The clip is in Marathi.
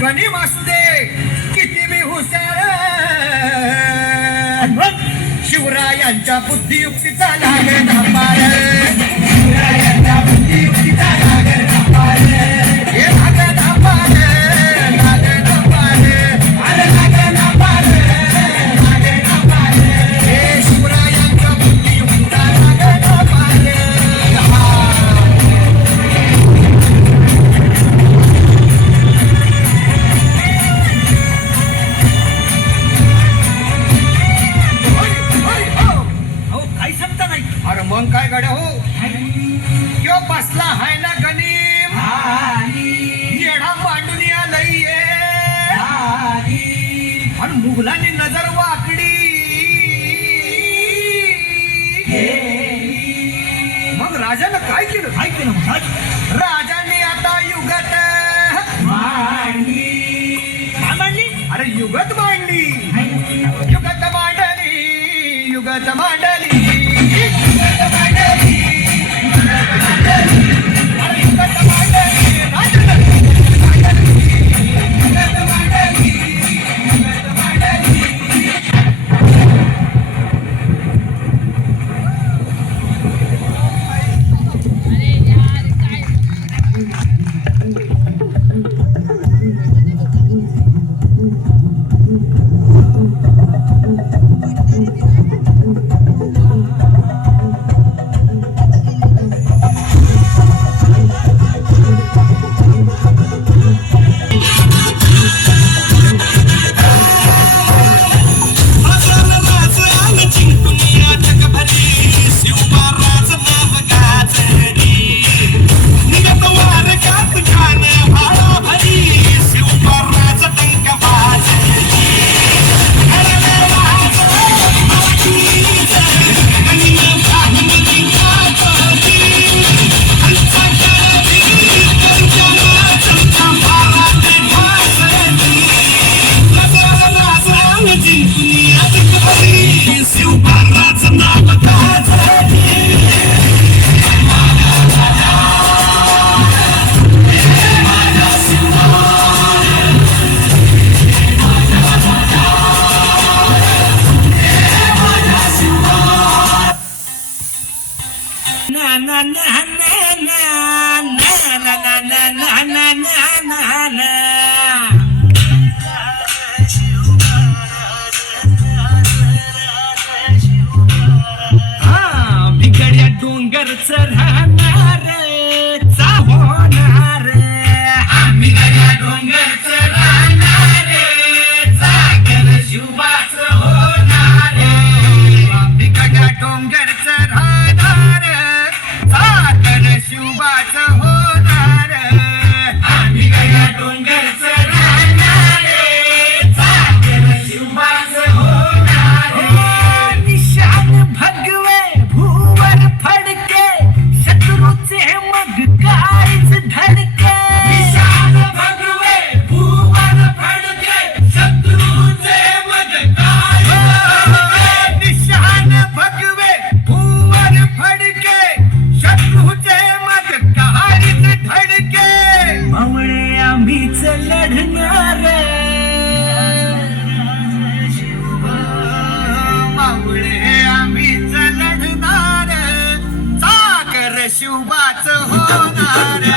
गणी वासू दे किती मी हुशार शिवरायांच्या बुद्धियुक्तीचा लागेल धापार शिवरायांच्या बुद्धियुक्तीचा लागेल धापार हे लागेल धापार लागेल धापार अरे लागेल धापार लागेल धापार हे शिवरायांच्या बुद्धियुक्तीचा लागेल धापार अरे मग काय गड्या हो यो बसला हाय ना गणिम येडा मांडून आलंय आणि मुघलांनी नजर वाकडी मग राजानं काय केलं राजांनी आता युगत मांडली अरे युगत मांडली युगत मांडली युगत मांडली डोंगरच राहणार होणार आम्ही डोंगरच राहणार जागर शिवबाच होणार आम्ही डोंगरच राहणार जागर शिवबाच होणार आम्ही डोंगरच राहणार जागर शिवबाच होणार निशान भगवे भूवर फडके शत्रूचे मग काळीच धडके निशान भगवे भूवर फडके शत्रूचे मग काळीच निशान भगवे भूवर फडके शत्रूचे मग काळीच धडके मावळे आम्हीच लढणार मावळे आम्हीच लढणार जागर शिवबाच होणार